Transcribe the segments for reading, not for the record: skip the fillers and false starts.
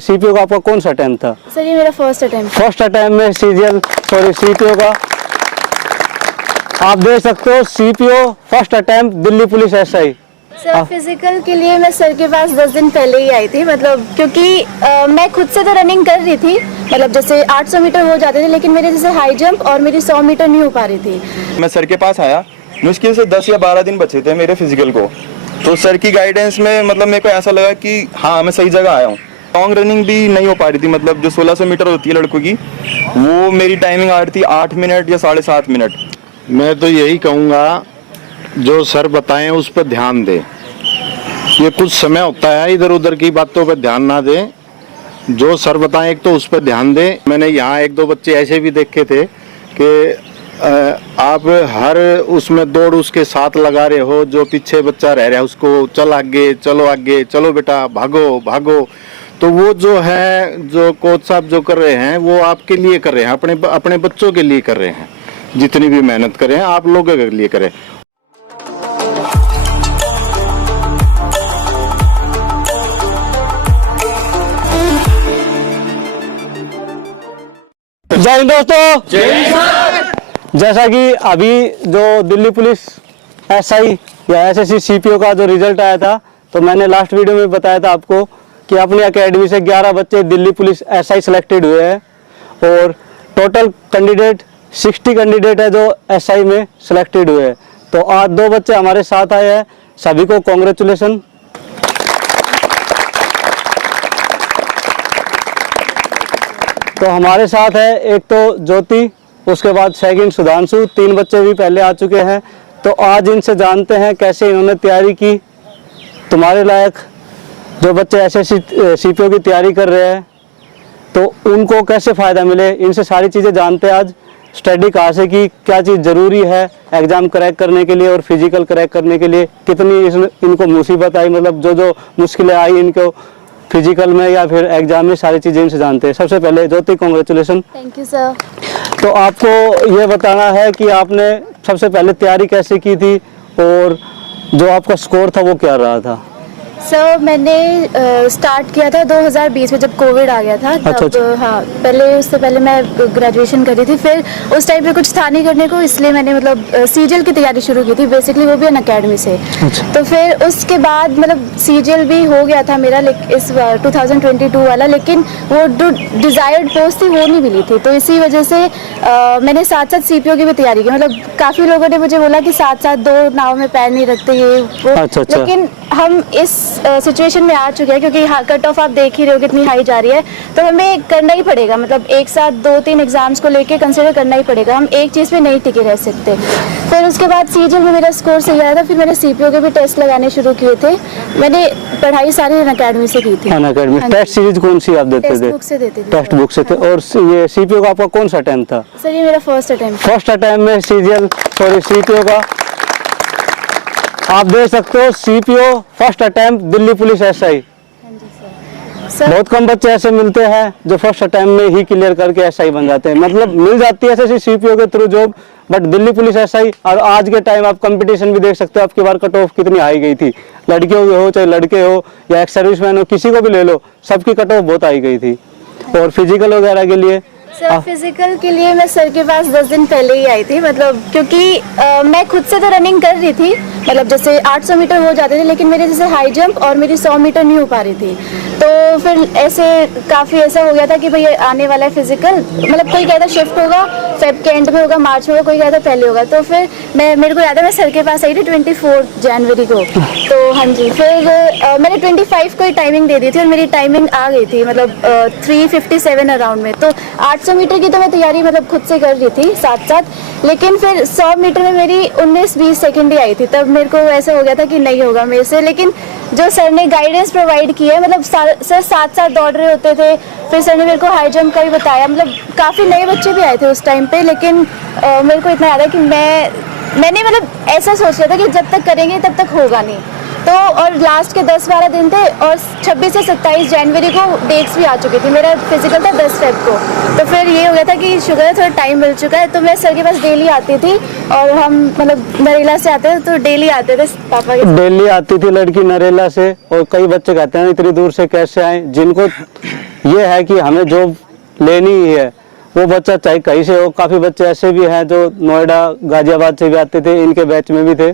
CPO का आपका कौन सा अटेम्प्ट था? सर ये मेरा फर्स्ट अटेम्प्ट में सीपीओ का आप देख सकते हो। CPO first attempt Delhi police SI. Sir physical के लिए मैं सर के पास 10 दिन पहले ही आई थी, मतलब क्योंकि मैं खुद से तो रनिंग कर रही थी, मतलब जैसे 800 मीटर हो जाते थे, लेकिन मेरे जैसे हाई जंप और मेरी 100 मीटर नहीं हो पा रही थी। मैं सर के पास आया, मुश्किल से 10 या 12 दिन बचे थे मेरे फिजिकल को, तो सर की गाइडेंस में मतलब मेरे को ऐसा लगा कि हाँ मैं सही जगह आया हूँ। लॉन्ग रनिंग भी नहीं हो पा रही थी, मतलब जो 1600 मीटर होती है लड़कों की, वो मेरी टाइमिंग आ रही थी 8 मिनट या 7.5 मिनट। मैं तो यही कहूँगा जो सर बताएं उस पर ध्यान दें। ये कुछ समय होता है इधर उधर की बातों पर ध्यान ना दें, जो सर बताएं एक तो उस पर ध्यान दें। मैंने यहाँ 1-2 बच्चे ऐसे भी देखे थे कि आप हर उसमें दौड़ उसके साथ लगा रहे हो, जो पीछे बच्चा रह रहा है उसको चल आगे चलो बेटा भागो भागो। तो वो जो है जो कोच साहब जो कर रहे हैं वो आपके लिए कर रहे हैं, अपने बच्चों के लिए कर रहे हैं। जितनी भी मेहनत करें आप लोगों के लिए करें। जय हिंद दोस्तों। जैसा कि अभी जो दिल्ली पुलिस एसआई या एसएससी सीपीओ का जो रिजल्ट आया था, तो मैंने लास्ट वीडियो में बताया था आपको कि अपनी एकेडमी से 11 बच्चे दिल्ली पुलिस एसआई सिलेक्टेड हुए हैं और टोटल कैंडिडेट 60 कैंडिडेट है जो एसआई में सिलेक्टेड हुए हैं। तो आज 2 बच्चे हमारे साथ आए हैं, सभी को कॉन्ग्रेचुलेसन। तो हमारे साथ है एक तो ज्योति, उसके बाद सेकंड सुधांशु, 3 बच्चे भी पहले आ चुके हैं। तो आज इनसे जानते हैं कैसे इन्होंने तैयारी की। तुम्हारे लायक जो बच्चे एसएससी सीपीओ की तैयारी कर रहे हैं तो उनको कैसे फ़ायदा मिले, इनसे सारी चीज़ें जानते हैं आज। स्टडी कहाँ से की, क्या चीज़ ज़रूरी है एग्ज़ाम क्रैक करने के लिए और फिजिकल क्रैक करने के लिए, कितनी इनको मुसीबत आई, मतलब जो मुश्किलें आई इनको फिजिकल में या फिर एग्जाम में, सारी चीज़ें इनसे जानते हैं। सबसे पहले ज्योति कॉन्ग्रेचुलेसन। Thank you sir. तो आपको ये बताना है कि आपने सबसे पहले तैयारी कैसे की थी और जो आपका स्कोर था वो क्या रहा था? सर मैंने स्टार्ट किया था 2020 में जब कोविड आ गया था। तब हाँ उससे पहले मैं ग्रेजुएशन कर रही थी, फिर उस टाइम पे कुछ था नहीं करने को, इसलिए मैंने मतलब सीजीएल की तैयारी शुरू की थी बेसिकली, वो भी अन अकेडमी से। तो फिर उसके बाद मतलब सीजीएल भी हो गया था मेरा इस 2022 वाला, लेकिन वो जो डिजायर्ड पोस्ट थी वो नहीं मिली थी। तो इसी वजह से मैंने साथ साथ सीपीओ की भी तैयारी की। मतलब काफ़ी लोगों ने मुझे बोला कि साथ साथ 2 नाव में पैर नहीं रखते ये वो, लेकिन हम इस सिचुएशन में आ चुके हैं क्योंकि कट ऑफ आप देख ही रहे हो कितनी हाई जा रही है, तो हमें करना ही पड़ेगा। मतलब एक साथ 2-3 एग्जाम्स को लेके कंसिडर करना ही पड़ेगा, हम एक चीज़ पे नहीं टिके रह सकते। फिर उसके बाद सीजीएल में मेरा स्कोर सही आया था, फिर मैंने सीपीओ के भी टेस्ट लगाने शुरू किए थे। मैंने पढ़ाई सारी अन अकेडमी से की थी। अन अकेडमी टेस्ट सीरीज कौन सी आप देते थे? टेक्स्ट बुक से देते थे। टेक्स्ट बुक से थे। और ये सीपीओ का आपका कौन सा अटेम्प्ट था? सर ये मेरा फर्स्ट अटेम्प्ट में सीपीओ का आप देख सकते हो। CPO first attempt Delhi police SI. बहुत कम बच्चे ऐसे मिलते हैं जो फर्स्ट अटेम्प्ट में ही क्लियर करके एसआई बन जाते हैं। मतलब मिल जाती है ऐसे सीपीओ के through job, but Delhi police SI. और आज के टाइम आप कंपटीशन भी देख सकते हो, आपकी बार कट ऑफ कितनी हाई गई थी। लड़कियों के हो चाहे लड़के हो या एक्स सर्विसमैन हो, किसी को भी ले लो, सबकी कट ऑफ बहुत हाई गई थी। और फिजिकल वगैरह के लिए सर फिजिकल के लिए मैं सर के पास 10 दिन पहले ही आई थी, मतलब क्योंकि मैं खुद से तो रनिंग कर रही थी, मतलब जैसे 800 मीटर हो जाते थे, लेकिन मेरे जैसे हाई जंप और मेरी 100 मीटर नहीं हो पा रही थी। तो फिर ऐसे काफ़ी ऐसा हो गया था कि भाई आने वाला है फिजिकल, मतलब कोई कहता शिफ्ट होगा फेब के एंड में होगा, मार्च में होगा, कोई कहता पहले होगा। तो फिर मेरे को याद है मैं सर के पास आई थी 24 जनवरी को। तो हाँ जी, फिर मैंने 25 को ही टाइमिंग दे दी थी और मेरी टाइमिंग आ गई थी, मतलब 3:57 अराउंड में। तो 800 मीटर की तो मैं तैयारी मतलब खुद से कर रही थी साथ साथ, लेकिन फिर 100 मीटर में मेरी 19-20 सेकंड ही आई थी। तब मेरे को ऐसा हो गया था कि नहीं होगा मेरे से, लेकिन जो सर ने गाइडेंस प्रोवाइड की है, मतलब सर साथ साथ दौड़ रहे होते थे, फिर सर ने मेरे को हाई जंप का भी बताया। मतलब काफ़ी नए बच्चे भी आए थे उस टाइम पे, लेकिन मेरे को इतना याद है कि मैंने मतलब ऐसा सोच लिया था कि जब तक करेंगे तब तक होगा नहीं। तो और लास्ट के 10-12 दिन थे और 26 से 27 जनवरी को डेट्स भी आ चुकी थी। मेरा फिजिकल था 10 फेब को। तो फिर ये हो गया था कि शुगर है थोड़ा टाइम मिल चुका है। तो मैं सर के पास डेली आती थी और हम मतलब नरेला से आते थे, तो डेली आते थे पापा के। डेली आती थी लड़की नरेला से, और कई बच्चे कहते हैं इतनी दूर से कैसे आए, जिनको ये है कि हमें जॉब लेनी ही है, वो बच्चा चाहे कहीं से हो। काफ़ी बच्चे ऐसे भी हैं जो नोएडा गाजियाबाद से भी आते थे, इनके बैच में भी थे।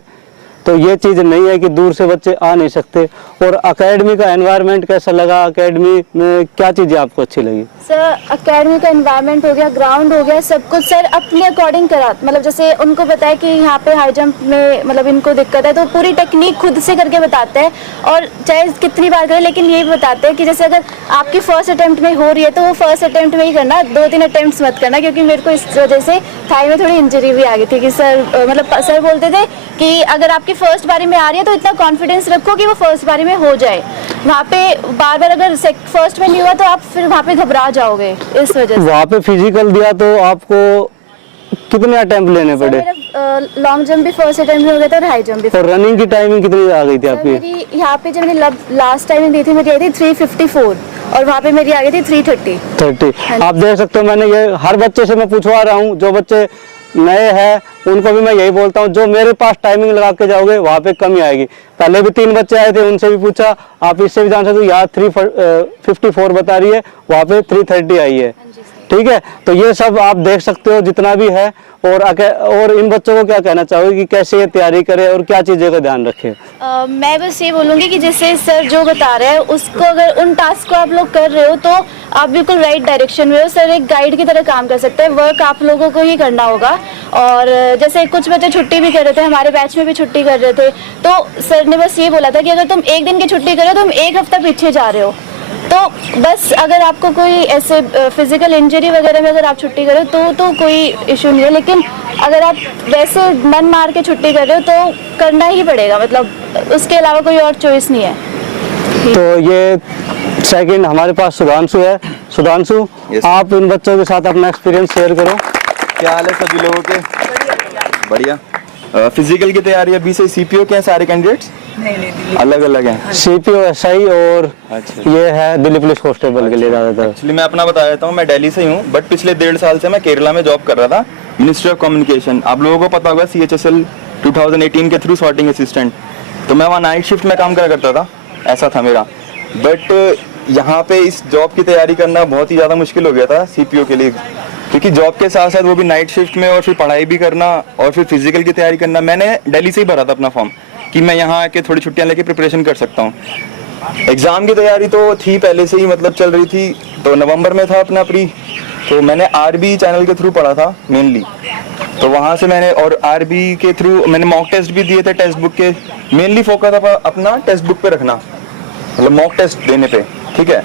तो ये चीज़ नहीं है कि दूर से बच्चे आ नहीं सकते। और एकेडमी का एनवायरनमेंट कैसा लगा, एकेडमी में क्या चीज़ें आपको अच्छी लगी? सर एकेडमी का एनवायरनमेंट हो गया, ग्राउंड हो गया, सब कुछ सर अपने अकॉर्डिंग करा। मतलब जैसे उनको बताया कि यहाँ पे हाई जंप में मतलब इनको दिक्कत है, तो पूरी टेक्निक खुद से करके बताते हैं। और चाहे कितनी बार करें, लेकिन यही बताते हैं कि जैसे अगर आपकी फर्स्ट अटेम्प्ट में हो रही है तो वो फर्स्ट अटेम्प्ट में ही करना, 2-3 अटेम्प्ट मत करना। क्योंकि मेरे को इस वजह से थाई में थोड़ी इंजरी भी आ गई थी कि सर मतलब सर बोलते थे कि अगर आपकी फर्स्ट बारी में आ रही है तो इतना कॉन्फिडेंस रखो कि वो फर्स्ट बारी में हो जाए। वहाँ पे बार बार अगर फर्स्ट में नहीं हुआ तो आप फिर वहाँ पे घबरा जाओगे। इस वजह से वहाँ पे फिजिकल दिया तो आपको कितने अटेम्प्ट लेने पड़े? लॉन्ग जंप भी फर्स्ट अटेम्प्ट में हो गया था और हाई जंप भी। और रनिंग की टाइमिंग कितनी आ गई थी सर आपकी? मेरी यहाँ पे जब मैंने लास्ट टाइमिंग दी थी मेरी आई थी 3:54 और वहाँ पे मेरी आ गई थी 3:30। 30। आप देख सकते हो, मैंने ये हर बच्चे से मैं पूछवा रहा हूँ, जो बच्चे नए हैं उनको भी मैं यही बोलता हूँ, जो मेरे पास टाइमिंग लगा के जाओगे वहाँ पे कमी आएगी। पहले भी 3 बच्चे आए थे, उनसे भी पूछा, आप इससे भी जान सकते हो। यहाँ 3:54 बता रही है, वहाँ पे 3:30 आई है। ठीक है, तो ये सब आप देख सकते हो जितना भी है। और इन बच्चों को क्या कहना चाहोगे कि कैसे ये तैयारी करें और क्या चीज़ों का ध्यान रखें? मैं बस ये बोलूँगी कि जैसे सर जो बता रहे हैं उसको, अगर उन टास्क को आप लोग कर रहे हो तो आप बिल्कुल राइट डायरेक्शन में हो। सर एक गाइड की तरह काम कर सकते हैं, वर्क आप लोगों को ही करना होगा। और जैसे कुछ बच्चे छुट्टी भी कर रहे थे, हमारे बैच में भी छुट्टी कर रहे थे, तो सर ने बस ये बोला था कि अगर तुम 1 दिन की छुट्टी करो तो तुम 1 हफ्ता पीछे जा रहे हो। तो बस अगर आपको कोई ऐसे फिजिकल इंजरी वगैरह में अगर आप छुट्टी करो तो कोई इशू नहीं है। लेकिन अगर आप वैसे मन मार के छुट्टी कर रहे हो तो करना ही पड़ेगा, मतलब उसके अलावा कोई और चॉइस नहीं है। तो ये सेकंड हमारे पास सुधांशु है। सुधांशु, Yes. आप इन बच्चों के साथ अपना एक्सपीरियंस शेयर करो। क्या हाल है सभी लोगों के? बढ़िया। फिजिकल की तैयारी अभी से सीपीओ के हैं सारे कैंडिडेट्स? अलग अलग हैं। CPO SI और अच्छा। ये है दिल्ली पुलिस कांस्टेबल के लिए ज़्यादातर। एक्चुअली मैं अपना बता देता हूँ, मैं दिल्ली से ही हूँ, बट पिछले 1.5 साल से मैं केरला में जॉब कर रहा था, मिनिस्ट्री ऑफ कम्युनिकेशन। आप लोगों को पता होगा CHSL 2018 के थ्रू सॉर्टिंग असिस्टेंट। तो मैं वहाँ नाइट शिफ्ट में काम करा करता था, ऐसा था मेरा। बट यहाँ पे इस जॉब की तैयारी करना बहुत ही ज़्यादा मुश्किल हो गया था सीपीओ के लिए, क्योंकि जॉब के साथ साथ वो भी नाइट शिफ्ट में और फिर पढ़ाई भी करना और फिर फिजिकल की तैयारी करना। मैंने दिल्ली से ही भरा था अपना फॉर्म कि मैं यहाँ आके थोड़ी छुट्टियाँ लेके प्रिपरेशन कर सकता हूँ। एग्ज़ाम की तैयारी तो थी पहले से ही, मतलब चल रही थी। तो नवंबर में था अपना प्री, तो मैंने RB चैनल के थ्रू पढ़ा था मेनली। तो वहाँ से मैंने, और RB के थ्रू मैंने मॉक टेस्ट भी दिए थे, टेक्स्ट बुक के। मेनली फोकस अपना टेक्स्ट बुक पे रखना, मतलब मॉक टेस्ट देने पे, ठीक है,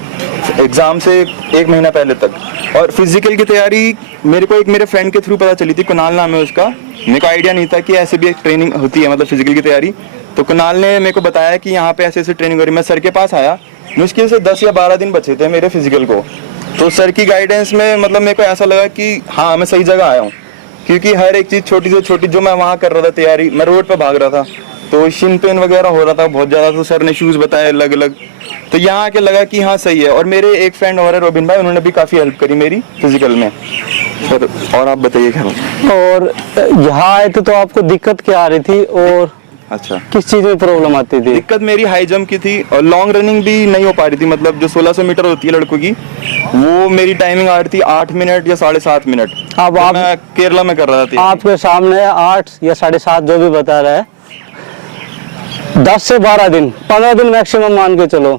एग्जाम से 1 महीना पहले तक। और फिजिकल की तैयारी मेरे को एक मेरे फ्रेंड के थ्रू पता चली थी, कुणाल नाम है उसका। मेरे को आइडिया नहीं था कि ऐसे भी एक ट्रेनिंग होती है, मतलब फिजिकल की तैयारी। तो कुणाल ने मेरे को बताया कि यहाँ पे ऐसे ऐसे ट्रेनिंग हो रही है। मैं सर के पास आया, मुश्किल से 10 या 12 दिन बचे थे मेरे फिजिकल को। तो सर की गाइडेंस में मतलब मेरे को ऐसा लगा कि हाँ, मैं सही जगह आया हूँ, क्योंकि हर एक चीज़ छोटी से छोटी जो मैं वहाँ कर रहा था तैयारी, मैं रोड पर भाग रहा था तो शिन पेन वगैरह हो रहा था बहुत ज़्यादा। तो सर ने शूज़ बताए अलग अलग, तो यहाँ आके लगा कि हाँ सही है। और मेरे एक फ्रेंड और है रोबिन भाई, उन्होंने भी काफ़ी हेल्प करी मेरी फिजिकल में। सर और आप बताइए क्या? और यहाँ आए थे तो आपको दिक्कत क्या आ रही थी और अच्छा, किस चीज़ में प्रॉब्लम आती थी? दिक्कत मेरी हाई जंप की थी और लॉन्ग रनिंग भी नहीं हो पा रही थी। मतलब जो 1600 मीटर होती है लड़कों की, वो मेरी टाइमिंग आ रही थी 8 मिनट या 7.5 मिनट। अब आप, मैं केरला में कर रहा था। आपके सामने 8 या 7.5 जो भी बता रहा है, 10 से 12 दिन, 15 दिन मैक्सिमम मान के चलो।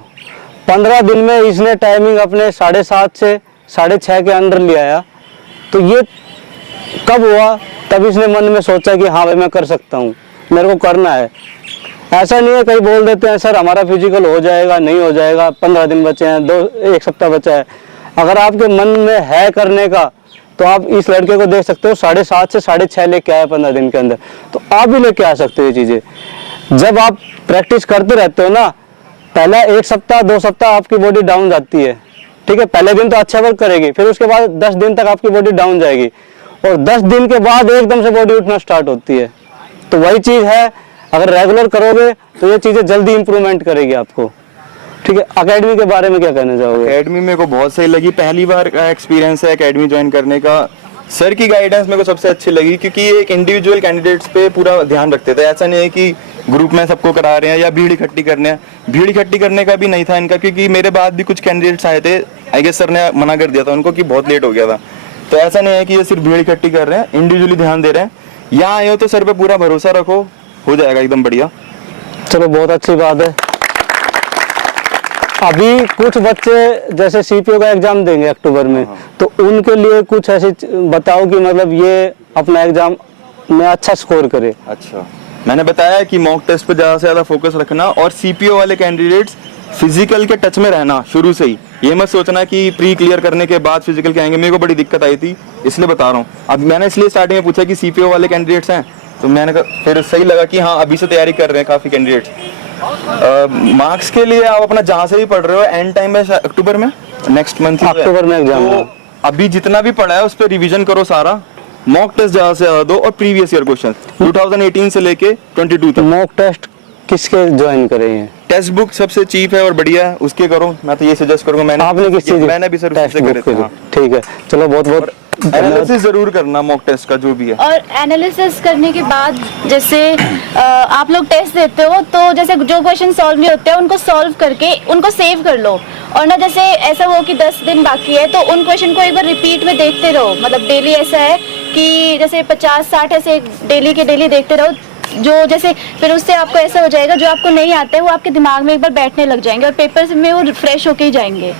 15 दिन में इसने टाइमिंग अपने 7.5 से 6.5 के अंदर ले आया। तो ये कब हुआ? तब इसने मन में सोचा कि हाँ भाई मैं कर सकता हूँ, मेरे को करना है। ऐसा नहीं है, कई बोल देते हैं सर हमारा फिजिकल हो जाएगा, नहीं हो जाएगा, 15 दिन बचे हैं, 1 सप्ताह बचा है। अगर आपके मन में है करने का तो आप इस लड़के को देख सकते हो, 7.5 से 6.5 लेके आया 15 दिन के अंदर। तो आप भी लेके आ सकते हो ये चीज़ें। जब आप प्रैक्टिस करते रहते हो ना, पहला 1 सप्ताह 2 सप्ताह आपकी बॉडी डाउन जाती है, ठीक है। पहले दिन तो अच्छा वर्क करेगी, फिर उसके बाद 10 दिन तक आपकी बॉडी डाउन जाएगी और 10 दिन के बाद एकदम से बॉडी उठना स्टार्ट होती है। तो वही चीज़ है, अगर रेगुलर करोगे तो ये चीज़ें जल्दी इंप्रूवमेंट करेगी आपको, ठीक है। एकेडमी के बारे में क्या कहना चाहोगे? एकेडमी मेरे को बहुत सही लगी, पहली बार का एक्सपीरियंस है एकेडमी ज्वाइन करने का। सर की गाइडेंस मेरे को सबसे अच्छी लगी, क्योंकि ये एक इंडिविजुअल कैंडिडेट्स पे पूरा ध्यान रखते थे। ऐसा नहीं है कि ग्रुप में सबको करा रहे हैं या भीड़ इकट्ठी करने हैं। भीड़ इकट्ठी करने का भी नहीं था इनका, क्योंकि मेरे बाद भी कुछ कैंडिडेट्स आए थे आई गेस सर ने मना कर दिया था उनको कि बहुत लेट हो गया था। तो ऐसा नहीं है कि ये सिर्फ भीड़ इकट्ठी कर रहे हैं, इंडिविजुअली ध्यान दे रहे हैं। यहाँ आए हो तो सर पे पूरा भरोसा रखो, हो जाएगा एकदम बढ़िया। चलो बहुत अच्छी बात है। अभी कुछ बच्चे जैसे सीपीओ का एग्जाम देंगे अक्टूबर में, तो उनके लिए कुछ ऐसे बताओ कि मतलब ये अपना एग्जाम में अच्छा स्कोर करे। अच्छा, मैंने बताया कि मॉक टेस्ट पे ज्यादा से ज्यादा फोकस रखना, और सीपीओ वाले कैंडिडेट्स फिजिकल के टच में रहना शुरू से ही। ये मत सोचना कि प्री क्लियर करने के बाद फिजिकल के आएंगे। मेरे को बड़ी दिक्कत आई थी, इसलिए बता रहा हूँ। अब मैंने इसलिए स्टार्टिंग में पूछा कि सीपीओ वाले कैंडिडेट्स हैं, तो मैंने फिर सही लगा कि हाँ अभी से तैयारी कर रहे हैं काफी कैंडिडेट्स। मार्क्स के लिए आप अपना जहाँ से भी पढ़ रहे हो, एंड टाइम में अक्टूबर में, नेक्स्ट मंथ अक्टूबर में एग्जाम है। अभी जितना भी पढ़ा है उस पर रिवीजन करो सारा, मॉक टेस्ट ज्यादा से ज्यादा दो, और प्रीवियस ईयर क्वेश्चन 2018 से लेके 22 तक। मॉक टेस्ट किसके ज्वाइन करे हैं? टेक्स्ट बुक सबसे चीप है और बढ़िया है, उसके करो। मैं तो ये सजेस्ट करूंगा। मैंने आपने किस चीज? मैंने भी सर उससे करे थे। हाँ। ठीक है, चलो बहुत बहुत एनालिसिस जरूर करना मॉक टेस्ट का जो भी है। और एनालिसिस करने के बाद जैसे आप लोग टेस्ट देते हो, तो जैसे जो क्वेश्चन सॉल्व नहीं होते हैं उनको सॉल्व करके उनको सेव कर लो। और ना जैसे ऐसा हो कि 10 दिन बाकी है तो उन क्वेश्चन को एक बार रिपीट में देखते रहो। मतलब डेली ऐसा है कि जैसे 50-60 ऐसे डेली के डेली देखते रहो, जो जैसे फिर उससे आपको ऐसा हो जाएगा जो आपको नहीं आता है वो आपके दिमाग में एक बार बैठने लग जाएंगे और पेपर में वो रिफ्रेश होके ही जाएंगे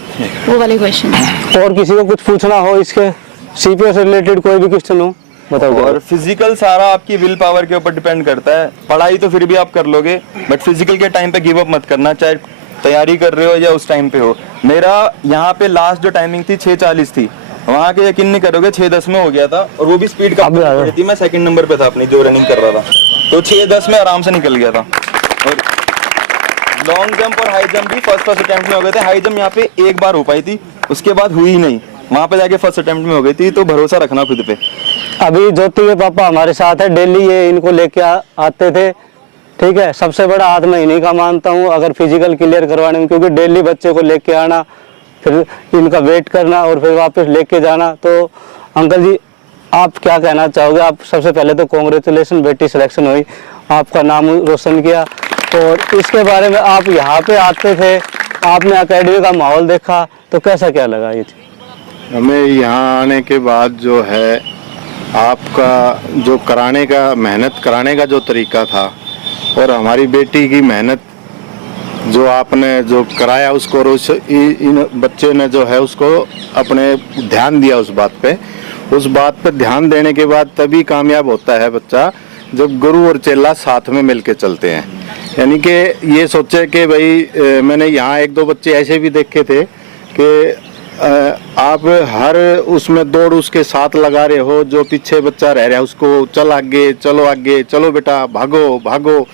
वो वाले क्वेश्चन। और किसी को कुछ पूछना हो इसके सीपीओ से रिलेटेड कोई भी क्वेश्चन हो बताओ। और फिजिकल सारा आपकी विल पावर के ऊपर डिपेंड करता है। पढ़ाई तो फिर भी आप कर लोगे, बट फिजिकल के टाइम पे गिव अप मत करना, चाहे तैयारी कर रहे हो या उस टाइम पे हो। मेरा यहाँ पे लास्ट जो टाइमिंग थी 6:40 थी, वहाँ के यकीन नहीं करोगे 6:10 में हो गया था, और वो भी स्पीड काफी बढ़ी थी। मैं सेकंड नंबर पे था अपनी जो रनिंग कर रहा था, तो 6:10 में आराम से निकल गया था। और लॉन्ग जंप और हाई जंप भी फर्स्ट अटेम्प्ट में हो गए थे। हाई जंप यहाँ पे एक बार हो पाई थी, उसके बाद हुई ही नहीं, वहाँ पे जाके फर्स्ट अटेम्प्ट में हो गई थी। तो भरोसा रखना खुद पे। अभी ज्योति के पापा हमारे साथ है, डेली ये इनको लेके आते थे। ठीक है, सबसे बड़ा हाथ मैं इन्हीं का मानता हूँ अगर फिजिकल क्लियर करवाने में, क्योंकि डेली बच्चे को लेके आना, फिर इनका वेट करना और फिर वापस लेके जाना। तो अंकल जी आप क्या कहना चाहोगे? आप सबसे पहले तो कांग्रेचुलेशन, बेटी सिलेक्शन हुई, आपका नाम रोशन किया। और इसके बारे में आप यहाँ पे आते थे, आपने एकेडमी का माहौल देखा, तो कैसा क्या लगा ये? हमें यहाँ आने के बाद जो है आपका जो कराने का, मेहनत कराने का जो तरीका था, और हमारी बेटी की मेहनत जो आपने जो कराया उसको, और इन बच्चे ने जो है उसको अपने ध्यान दिया उस बात पे ध्यान देने के बाद तभी कामयाब होता है बच्चा, जब गुरु और चेला साथ में मिलके चलते हैं। यानी कि ये सोचे कि भाई मैंने यहाँ 1-2 बच्चे ऐसे भी देखे थे कि आप हर उसमें दौड़ उसके साथ लगा रहे हो, जो पीछे बच्चा रह रहा है उसको चल आगे, चलो बेटा, भागो भागो।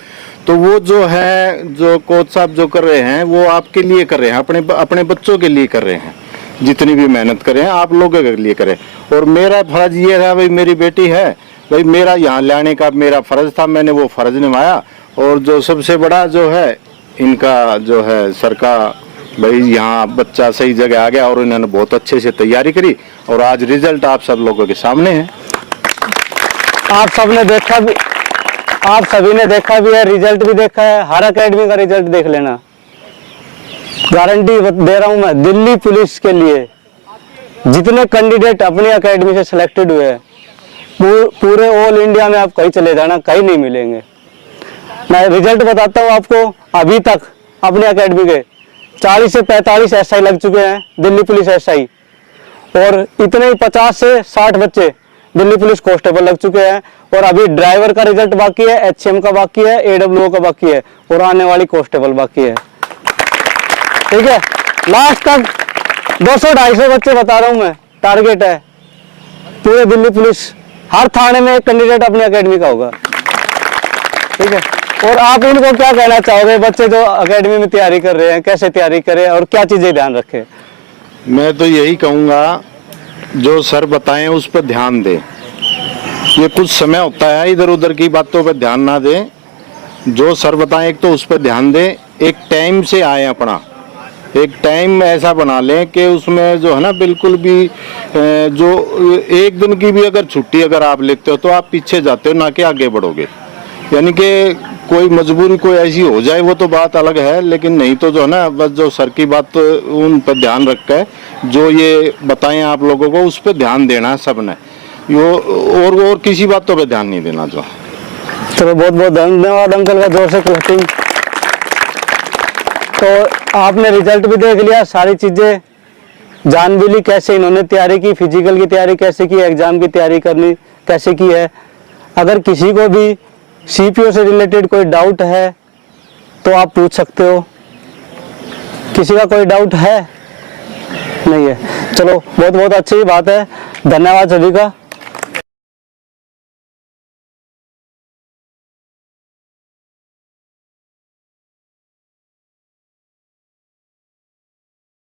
तो वो जो है, जो कोच साहब जो कर रहे हैं वो आपके लिए कर रहे हैं, अपने बच्चों के लिए कर रहे हैं। जितनी भी मेहनत करें आप लोगों के लिए करें। और मेरा फर्ज ये था, भाई मेरी बेटी है, भाई मेरा यहाँ लाने का मेरा फर्ज था, मैंने वो फर्ज निभाया। और जो सबसे बड़ा जो है इनका जो है सर का, भाई यहाँ बच्चा सही जगह आ गया और इन्होंने बहुत अच्छे से तैयारी करी, और आज रिजल्ट आप सब लोगों के सामने है। आप सबने देखा भी, आप सभी ने देखा भी है, रिजल्ट भी देखा है। हर एकेडमी का रिजल्ट देख लेना, गारंटी दे रहा हूं मैं। दिल्ली पुलिस के लिए जितने कैंडिडेट अपनी एकेडमी से सिलेक्टेड हुए हैं, पूरे ऑल इंडिया में आप कहीं चले जाना, कहीं नहीं मिलेंगे। मैं रिजल्ट बताता हूं आपको। अभी तक अपनी एकेडमी के 40 से 45 एसआई लग चुके हैं, दिल्ली पुलिस एसआई, और इतने ही 50 से 60 बच्चे दिल्ली पुलिस कांस्टेबल लग चुके हैं। और अभी ड्राइवर का रिजल्ट बाकी है, एचएम का बाकी है, एडब्ल्यूओ का बाकी है, और आने वाली कांस्टेबल बाकी है। ठीक है, लास्ट तक 200-250 बच्चे बता रहा हूं मैं, टारगेट है। पूरे दिल्ली पुलिस हर थाने में एक कैंडिडेट अपनी एकेडमी का होगा। ठीक है, और आप इनको क्या कहना चाहोगे, बच्चे जो एकेडमी में तैयारी कर रहे हैं, कैसे तैयारी करें और क्या चीजें ध्यान रखें? मैं तो यही कहूँगा, जो सर बताएं उस पर ध्यान दें। ये कुछ समय होता है इधर उधर की बातों पर ध्यान ना दें। जो सर बताएं एक तो उस पर ध्यान दें, एक टाइम से आए, अपना एक टाइम ऐसा बना लें कि उसमें जो है ना बिल्कुल भी जो एक दिन की भी अगर छुट्टी अगर आप लेते हो तो आप पीछे जाते हो, ना कि आगे बढ़ोगे। यानी कि कोई मजबूरी कोई ऐसी हो जाए वो तो बात अलग है, लेकिन नहीं तो जो है ना बस जो सर की बात उन पर ध्यान रख के जो ये बताएं आप लोगों को उस पर ध्यान देना है सबने, यो और किसी बातों पे ध्यान नहीं देना। तो चलो बहुत बहुत धन्यवाद अंकल का, जोर से क्लैपिंग। तो आपने रिजल्ट भी देख लिया, सारी चीज़ें जान भी ली, कैसे इन्होंने तैयारी की, फिजिकल की तैयारी कैसे की, एग्जाम की तैयारी करनी कैसे की है। अगर किसी को भी सीपीओ से रिलेटेड कोई डाउट है तो आप पूछ सकते हो। किसी का कोई डाउट है? नहीं है। चलो बहुत बहुत अच्छी बात है, धन्यवाद सभी का।